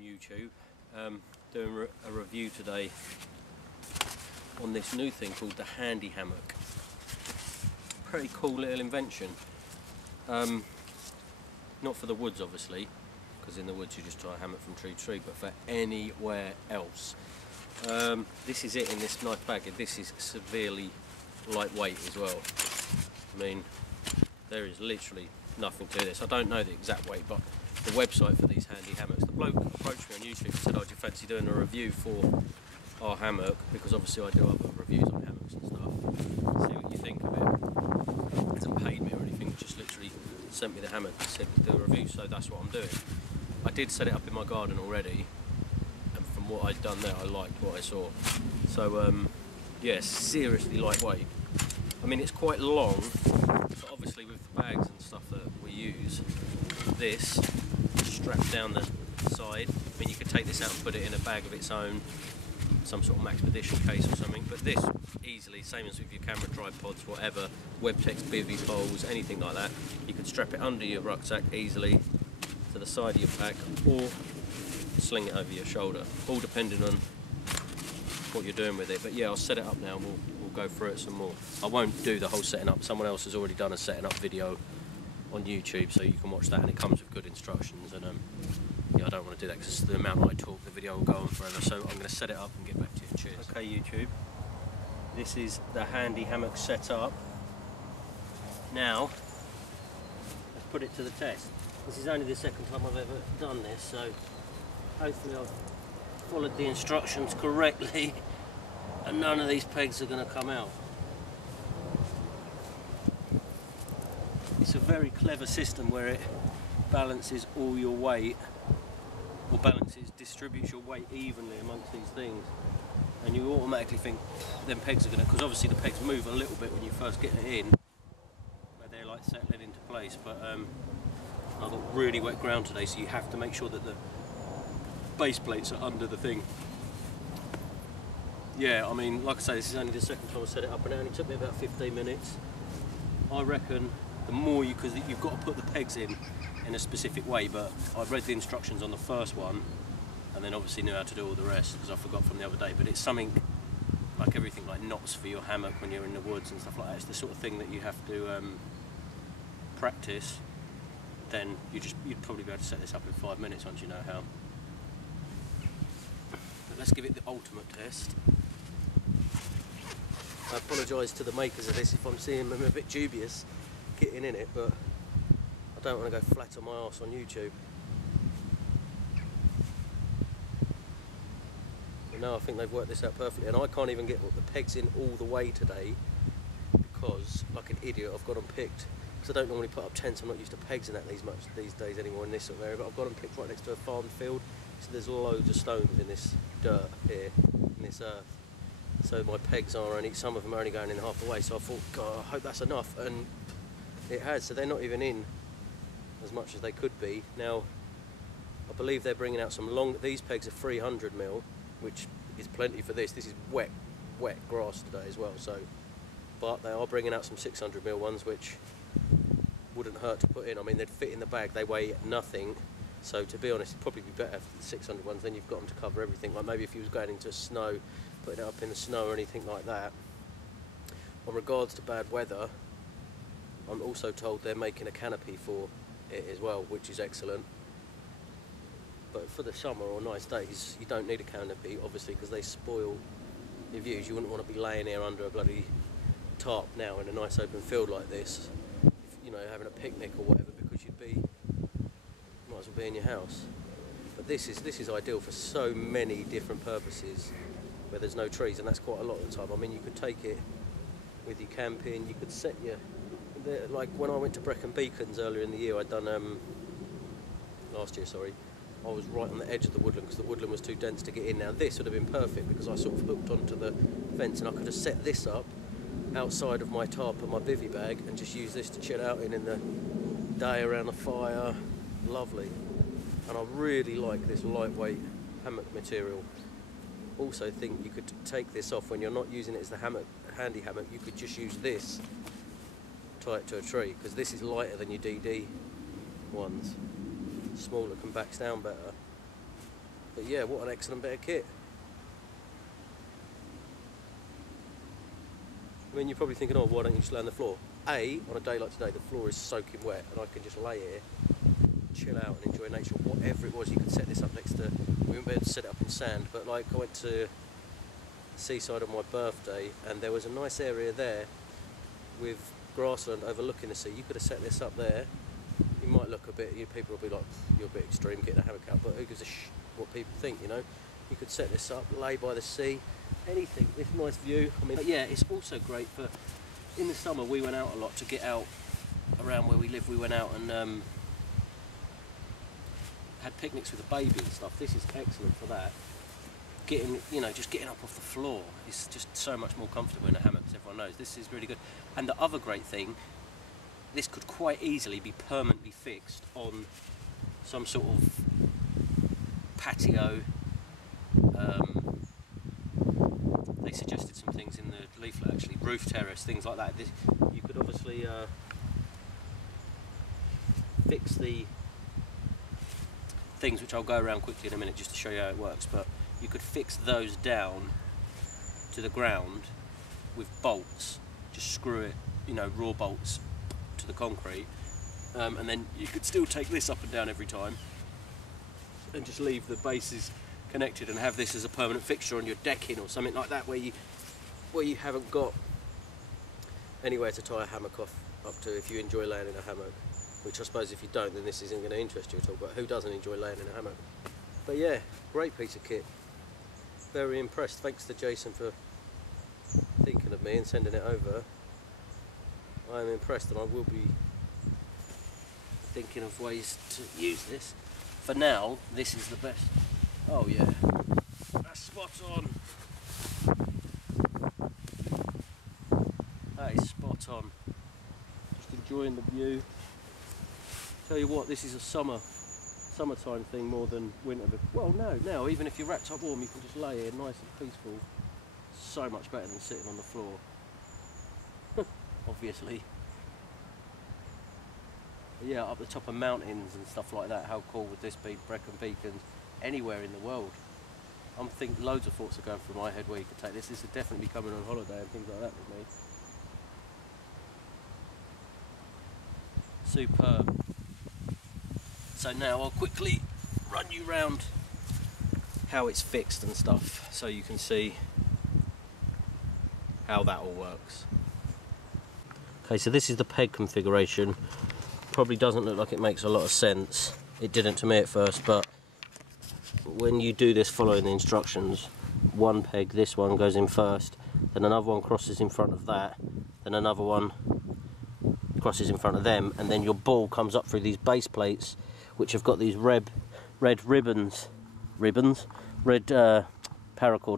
afternoon YouTube. Doing a review today on this new thing called the Handy Hammock. Pretty cool little invention. Not for the woods obviously, because in the woods you just tie a hammock from tree to tree, but for anywhere else. This is it in this nice bag. This is severely lightweight as well. I mean, there is literally nothing to this. I don't know the exact weight, but the website for these Handy Hammocks, the bloke approached me on YouTube and said, "Oh, do you fancy doing a review for our hammock?" Because obviously I do other reviews on hammocks and stuff. See what you think of it. He hasn't paid me or anything, just literally sent me the hammock and said do a review, so that's what I'm doing. I did set it up in my garden already, and from what I'd done there I liked what I saw. So yeah, seriously lightweight. I mean, it's quite long, but obviously with the bags and stuff that we use, this strapped down the side. I mean, you could take this out and put it in a bag of its own, some sort of Maxpedition case or something, but this easily, same as with your camera tripods, whatever, Webtex bivvy poles, anything like that, you could strap it under your rucksack easily to the side of your pack, or sling it over your shoulder, all depending on what you're doing with it. But yeah, I'll set it up now and we'll go through it some more. I won't do the whole setting up. Someone else has already done a setting up video on YouTube, so you can watch that, and it comes with good instructions. And yeah, I don't want to do that because the amount I talk, the video will go on forever. So I'm going to set it up and get back to you. Cheers. Okay, YouTube, this is the Handy Hammock set up. Now let's put it to the test. This is only the second time I've ever done this, so hopefully I've followed the instructions correctly and none of these pegs are going to come out. It's a very clever system where it balances all your weight, or distributes your weight evenly amongst these things, and you automatically think them pegs are going to, because obviously the pegs move a little bit when you first get it in, where they're like settling into place, but I've got really wet ground today, so you have to make sure that the base plates are under the thing. Yeah, I mean, like I say, this is only the second time I set it up, and it only took me about 15 minutes. I reckon the more you, because you've got to put the pegs in a specific way, but I read the instructions on the first one and then obviously knew how to do all the rest because I forgot from the other day. But it's something like everything, like knots for your hammock when you're in the woods and stuff like that. It's the sort of thing that you have to practice. Then you'd probably be able to set this up in 5 minutes once you know how. But let's give it the ultimate test. I apologise to the makers of this if I'm seeing them a bit dubious getting in it, but I don't want to go flat on my arse on YouTube. But no, I think they've worked this out perfectly, and I can't even get the pegs in all the way today because, like an idiot, I've got them picked, because I don't normally put up tents. I'm not used to pegs in that these days anymore in this sort of area, but I've got them picked right next to a farmed field, so there's loads of stones in this dirt here, in this earth. So my pegs are only, some of them are only going in half the way, so I thought, God, I hope that's enough, and it has. So they're not even in as much as they could be. Now, I believe they're bringing out some long, these pegs are 300mm, which is plenty for this. This is wet grass today as well, so, but they are bringing out some 600mm ones, which wouldn't hurt to put in. I mean, they'd fit in the bag, they weigh nothing. So to be honest, it'd probably be better for the 600 ones, then you've got them to cover everything. Like maybe if you was going into snow, putting it up in the snow or anything like that. On regards to bad weather, I'm also told they're making a canopy for it as well, which is excellent. But for the summer or nice days, you don't need a canopy, obviously, because they spoil your views. You wouldn't want to be laying here under a bloody tarp now in a nice open field like this, you know, having a picnic or whatever, because might as well be in your house. But this is ideal for so many different purposes where there's no trees, and that's quite a lot of the time. I mean, you could take it with your camping, you could set your, like when I went to Brecon Beacons earlier in the year, I'd done, last year, sorry, I was right on the edge of the woodland because the woodland was too dense to get in. Now this would have been perfect because I sort of hooked onto the fence, and I could have set this up outside of my tarp and my bivvy bag and just use this to chill out in the day around the fire. Lovely. And I really like this lightweight hammock material. Also think you could take this off when you're not using it as the handy hammock. You could just use this, tie it to a tree, because this is lighter than your DD ones. Smaller, can back down better. But yeah, what an excellent bit of kit. I mean, you're probably thinking, oh, why don't you just lay on the floor? A, on a day like today, the floor is soaking wet and I can just lay here, chill out and enjoy nature. Whatever it was, you could set this up next to, we wouldn't be able to set it up in sand, but like I went to seaside on my birthday and there was a nice area there with grassland overlooking the sea. You could have set this up there. You might look a bit, people will be like, you're a bit extreme getting a hammock out, but who gives a what people think, you know? You could set this up, lay by the sea, anything, this nice view. I mean, but yeah, it's also great for, in the summer we went out a lot to get out around where we live. We went out and had picnics with the baby and stuff. This is excellent for that. Getting, you know, just getting up off the floor is just so much more comfortable in a hammock, as everyone knows. This is really good. And the other great thing, this could quite easily be permanently fixed on some sort of patio. They suggested some things in the leaflet actually, roof terrace, things like that. You could obviously fix the things, which I'll go around quickly in a minute just to show you how it works, but you could fix those down to the ground with bolts, just screw it, you know, raw bolts to the concrete, and then you could still take this up and down every time and just leave the bases connected and have this as a permanent fixture on your decking or something like that, where you haven't got anywhere to tie a hammock up to if you enjoy laying in a hammock, which I suppose if you don't, then this isn't going to interest you at all, but who doesn't enjoy laying in a hammock? But yeah, great piece of kit. Very impressed. Thanks to Jason for thinking of me and sending it over. I am impressed, and I will be thinking of ways to use this. For now, this is the best. Oh yeah, that's spot on. That is spot on. Just enjoying the view. Tell you what, this is a summertime thing more than winter. Well, no, now even if you're wrapped up warm, you can just lay here nice and peaceful. So much better than sitting on the floor. Obviously. But yeah, up the top of mountains and stuff like that. How cool would this be? Brecon Beacons, anywhere in the world. I'm thinking loads of thoughts are going through my head where you could take this. This would definitely be coming on holiday and things like that with me. Superb. So now I'll quickly run you round how it's fixed and stuff, so you can see how that all works. Okay, so this is the peg configuration. Probably doesn't look like it makes a lot of sense. It didn't to me at first, but when you do this following the instructions, one peg, this one goes in first, then another one crosses in front of that, then another one crosses in front of them, and then your ball comes up through these base plates, which have got these red paracord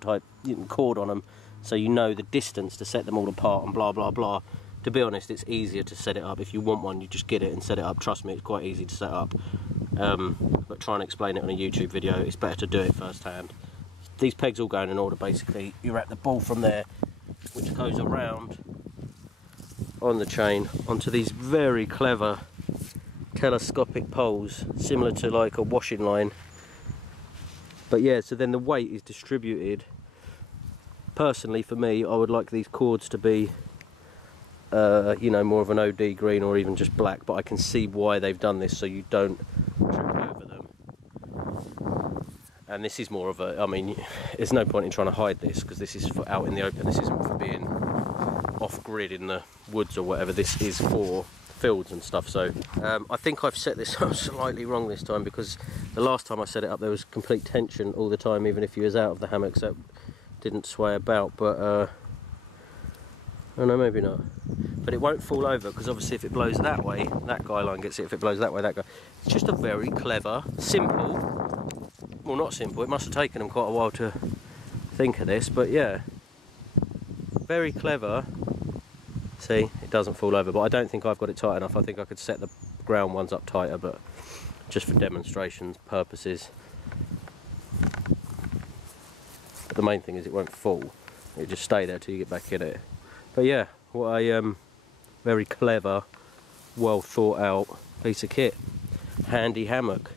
type cord on them, so you know the distance to set them all apart and blah blah blah. To be honest, it's easier to set it up. If you want one, you just get it and set it up. Trust me, it's quite easy to set up. But try and explain it on a YouTube video, it's better to do it firsthand. These pegs all going in order basically. You wrap the ball from there, which goes around on the chain onto these very clever telescopic poles, similar to like a washing line. But yeah, so then the weight is distributed. Personally, for me, I would like these cords to be you know, more of an OD green or even just black, but I can see why they've done this, so you don't trip over them. And this is more of a, I mean, there's no point in trying to hide this, because this is for out in the open. This isn't for being off-grid in the woods or whatever. This is for fields and stuff. So I think I've set this up slightly wrong this time, because the last time I set it up there was complete tension all the time, even if you was out of the hammock, so it didn't sway about. But oh no, maybe not. But it won't fall over, because obviously if it blows that way, that guy line gets it. If it blows that way, that guy. It's just a very clever, simple, well, not simple, it must have taken them quite a while to think of this, but yeah, very clever. See, it doesn't fall over, but I don't think I've got it tight enough. I think I could set the ground ones up tighter, but just for demonstration purposes. But the main thing is it won't fall. It'll just stay there till you get back in it. But yeah, what a very clever, well thought out piece of kit. Handy Hammock.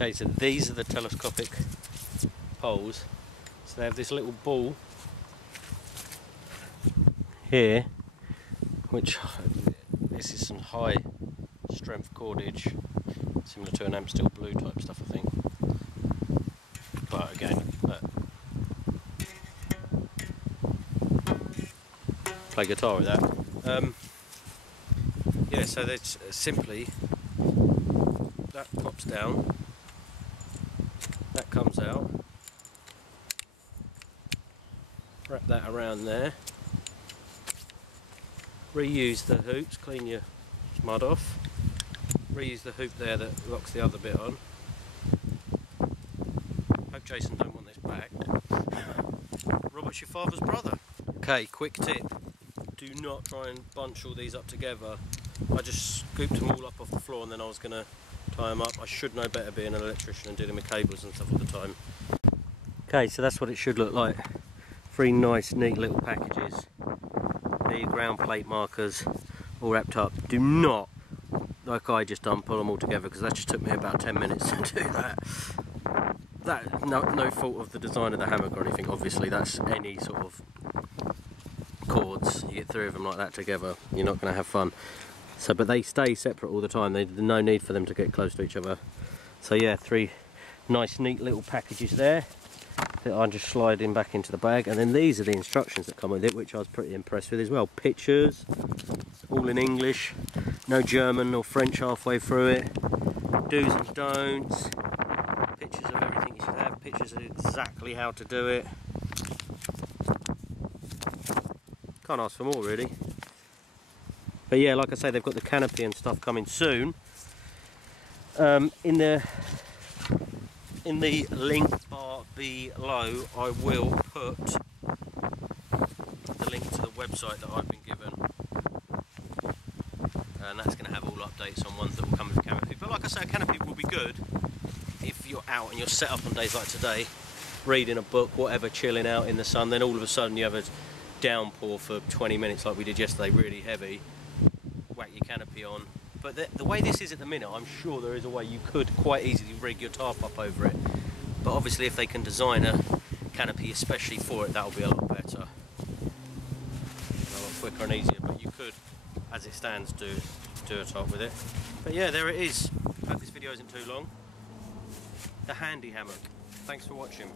Okay, so these are the telescopic poles. So they have this little ball here, which this is some high strength cordage, similar to an amp steel blue type stuff, I think. But again, look. Play guitar with that. Yeah, so that's simply that pops down, that comes out, wrap that around there, reuse the hoops, clean your mud off, reuse the hoop there that locks the other bit on. Hope Jason don't want this back. Robert's your father's brother. Okay, quick tip, do not try and bunch all these up together. I just scooped them all up off the floor and then I was going to tie them up. I should know better being an electrician and dealing with cables and stuff all the time. Okay, so that's what it should look like. 3 nice neat little packages. The ground plate markers all wrapped up. Do not, like I just done, pull them all together because that just took me about 10 minutes to do that. No fault of the design of the hammock or anything, obviously. That's any sort of cords. You get 3 of them like that together, you're not going to have fun. So, but they stay separate all the time. There's no need for them to get close to each other. So yeah, 3 nice neat little packages there that I'm just sliding back into the bag. And then these are the instructions that come with it, which I was pretty impressed with as well. Pictures, all in English, no German or French halfway through it. Do's and don'ts, pictures of everything you should have, pictures of exactly how to do it. Can't ask for more really. But yeah, like I say, they've got the canopy and stuff coming soon. In the link bar below, I will put the link to the website that I've been given, and that's going to have all updates on ones that will come with canopy. But like I say, a canopy will be good if you're out and you're set up on days like today, reading a book, whatever, chilling out in the sun. Then all of a sudden you have a downpour for 20 minutes like we did yesterday, really heavy. Whack your canopy on. But the way this is at the minute, I'm sure there is a way you could quite easily rig your tarp up over it. But obviously if they can design a canopy especially for it, that'll be a lot better. A lot quicker and easier, but you could, as it stands, do a tarp with it. But yeah, there it is. Hope this video isn't too long. The Handy Hammock. Thanks for watching.